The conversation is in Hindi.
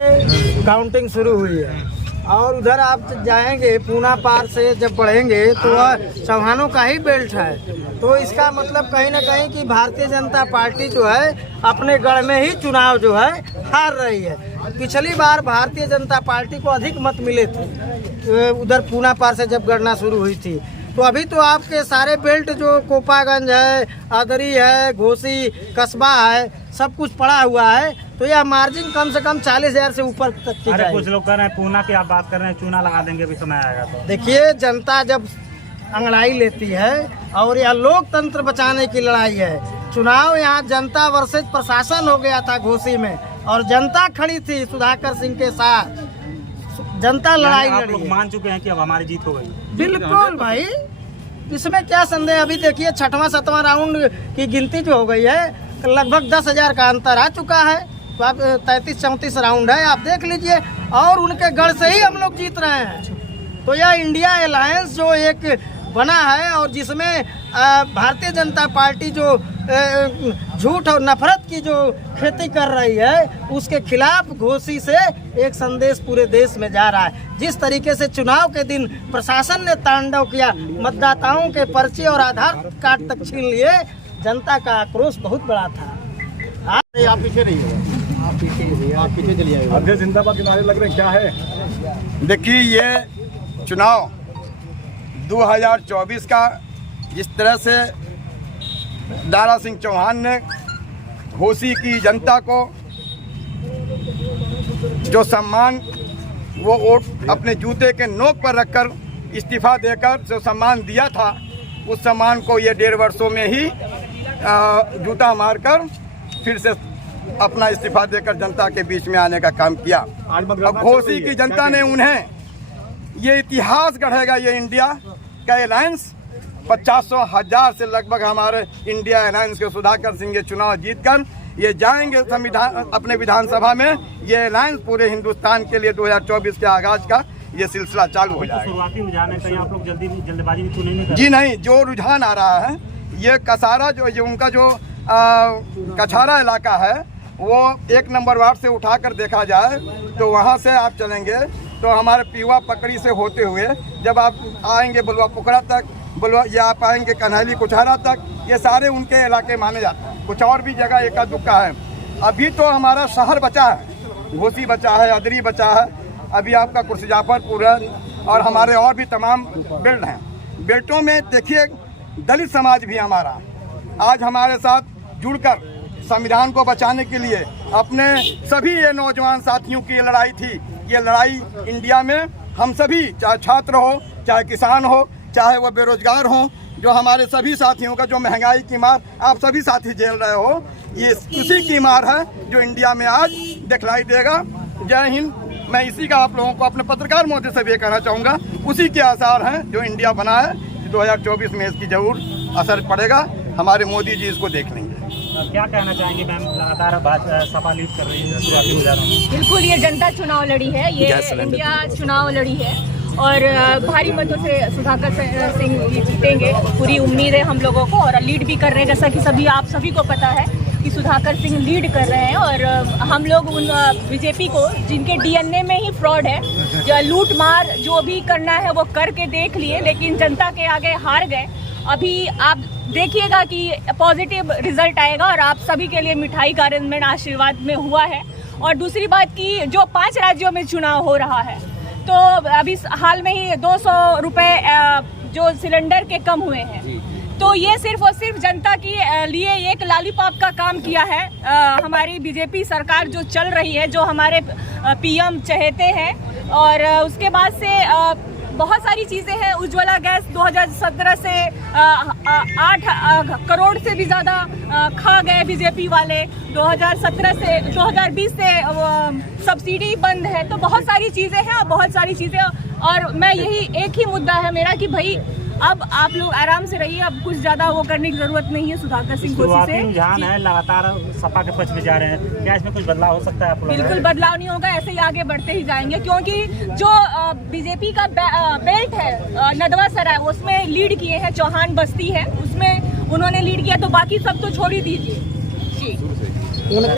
काउंटिंग शुरू हुई है और उधर आप जाएंगे पूना पार से जब बढ़ेंगे तो चौहानों का ही बेल्ट है। तो इसका मतलब कहीं ना कहीं कि भारतीय जनता पार्टी जो है अपने गढ़ में ही चुनाव जो है हार रही है। पिछली बार भारतीय जनता पार्टी को अधिक मत मिले थे उधर पूना पार से जब गणना शुरू हुई थी। तो अभी तो आपके सारे बेल्ट जो कोपागंज है, आदरी है, घोसी, कस्बा है, सब कुछ पड़ा हुआ है। तो यह मार्जिन कम से कम 40,000 से ऊपर तक की जाएगी। कुछ लोग कह रहे हैं पूना की आप बात कर रहे हैं, चूना लगा देंगे, भी समय आएगा तो। देखिए, जनता जब अंगड़ाई लेती है और यह लोकतंत्र बचाने की लड़ाई है। चुनाव यहाँ जनता वर्सेज प्रशासन हो गया था घोसी में और जनता खड़ी थी सुधाकर सिंह के साथ। जनता लड़ाई लड़ी। लोग मान चुके हैं कि अब हमारी जीत हो गई। बिल्कुल भाई, इसमें क्या संदेह। अभी देखिए 6वां 7वां राउंड की गिनती जो हो गई है, लगभग 10,000 का अंतर आ चुका है। तो आप 33-34 राउंड है, आप देख लीजिए और उनके गढ़ से ही हम लोग जीत रहे हैं। तो यह इंडिया अलायंस जो एक बना है और जिसमें भारतीय जनता पार्टी जो झूठ और नफरत की जो खेती कर रही है, उसके खिलाफ घोसी से एक संदेश पूरे देश में जा रहा है। जिस तरीके से चुनाव के दिन प्रशासन ने तांडव किया, मतदाताओं के पर्चे और आधार कार्ड तक छीन लिए, जनता का आक्रोश बहुत बड़ा था। आप पीछे नहीं हो, आप पीछे चलिए। अध्यक्ष जिंदाबाद के नारे लग रहे हैं, क्या है? देखिए, ये चुनाव 2024 का जिस तरह से दारा सिंह चौहान ने घोसी की जनता को जो सम्मान वो वोट अपने जूते के नोक पर रखकर इस्तीफा देकर जो सम्मान दिया था, उस सम्मान को ये 1.5 वर्षों में ही जूता मारकर फिर से अपना इस्तीफा देकर जनता के बीच में आने का काम किया। अब घोसी की जनता ने उन्हें ये इतिहास गढ़ेगा, ये इंडिया का अलायंस 50,000 से लगभग हमारे इंडिया अलायंस के सुधाकर सिंह ये चुनाव जीतकर ये जाएंगे संविधान अपने विधानसभा में। ये अलायंस पूरे हिंदुस्तान के लिए 2024 के आगाज का ये सिलसिला चालू हो जाएगा। शुरुआती रुझान है, कहीं आप लोग जल्दबाजी भी तो नहीं कर? जी नहीं, जो रुझान आ रहा है, ये कसारा जो उनका जो कछारा इलाका है, वो 1 नंबर वार्ड से उठाकर देखा जाए तो वहाँ से आप चलेंगे तो हमारे पीवा पकड़ी से होते हुए जब आप आएंगे बलुआ पोखरा तक, या आप आएंगे कन्हैली कुठारा तक, ये सारे उनके इलाके माने जाते हैं। कुछ और भी जगह एका दुक्का है। अभी तो हमारा शहर बचा है, घोसी बचा है, अदरी बचा है, अभी आपका कुर्सीजाफरपुर है और हमारे और भी तमाम बेल्ट हैं। बेल्टों में देखिए, दलित समाज भी हमारा आज हमारे साथ जुड़कर संविधान को बचाने के लिए अपने सभी ये नौजवान साथियों की ये लड़ाई थी। ये लड़ाई इंडिया में हम सभी, चाहे छात्र हो, चाहे किसान हो, चाहे वो बेरोजगार हो, जो हमारे सभी साथियों का जो महंगाई की मार आप सभी साथी झेल रहे हो, ये उसी की मार है जो इंडिया में आज दिखलाई देगा। जय हिंद। मैं इसी का आप लोगों को अपने पत्रकार महोदय से भी कहना चाहूँगा, उसी के आसार हैं जो इंडिया बना है। 2024 में इसकी जरूर असर पड़ेगा, हमारे मोदी जी इसको देख लेंगे। क्या कहना चाहेंगे मैम? लगातार सपा लीड कर रही है शुरुआती रुझान में। बिल्कुल, ये जनता चुनाव लड़ी है, ये इंडिया चुनाव लड़ी है और भारी मतों से सुधाकर सिंह जीतेंगे, पूरी उम्मीद है हम लोगों को। और लीड भी कर रहे हैं, जैसा कि आप सभी को पता है कि सुधाकर सिंह लीड कर रहे हैं। और हम लोग उन बीजेपी को, जिनके डीएनए में ही फ्रॉड है, जो लूट मार जो भी करना है वो करके देख लिए, लेकिन जनता के आगे हार गए। अभी आप देखिएगा कि पॉजिटिव रिजल्ट आएगा और आप सभी के लिए मिठाई का अरेंजमेंट आशीर्वाद में हुआ है। और दूसरी बात कि जो 5 राज्यों में चुनाव हो रहा है, तो अभी हाल में ही 200 रुपये जो सिलेंडर के कम हुए हैं, तो ये सिर्फ और सिर्फ जनता के लिए एक लॉलीपॉप का काम किया है। हमारी बीजेपी सरकार जो चल रही है, जो हमारे पीएम चहेते हैं, और उसके बाद से बहुत सारी चीज़ें हैं। उज्ज्वला गैस 2017 से 8 करोड़ से भी ज़्यादा खा गए बीजेपी वाले। 2020 से सब्सिडी बंद है। तो बहुत सारी चीज़ें हैं और बहुत सारी चीज़ें, और मैं यही एक ही मुद्दा है मेरा कि भाई अब आप लोग आराम से रहिए, अब कुछ ज्यादा वो करने की जरूरत नहीं है। सुधाकर सिंह घोसी से रुझान है, लगातार सपा के पक्ष में जा रहे हैं, क्या इसमें कुछ बदलाव हो सकता है? बिल्कुल बदलाव नहीं होगा, ऐसे ही आगे बढ़ते ही जाएंगे, क्योंकि जो बीजेपी का बेल्ट है नदवा सराय, उसमें लीड किए हैं, चौहान बस्ती है उसमें उन्होंने लीड किया, तो बाकी सब तो छोड़ ही दीजिए जी।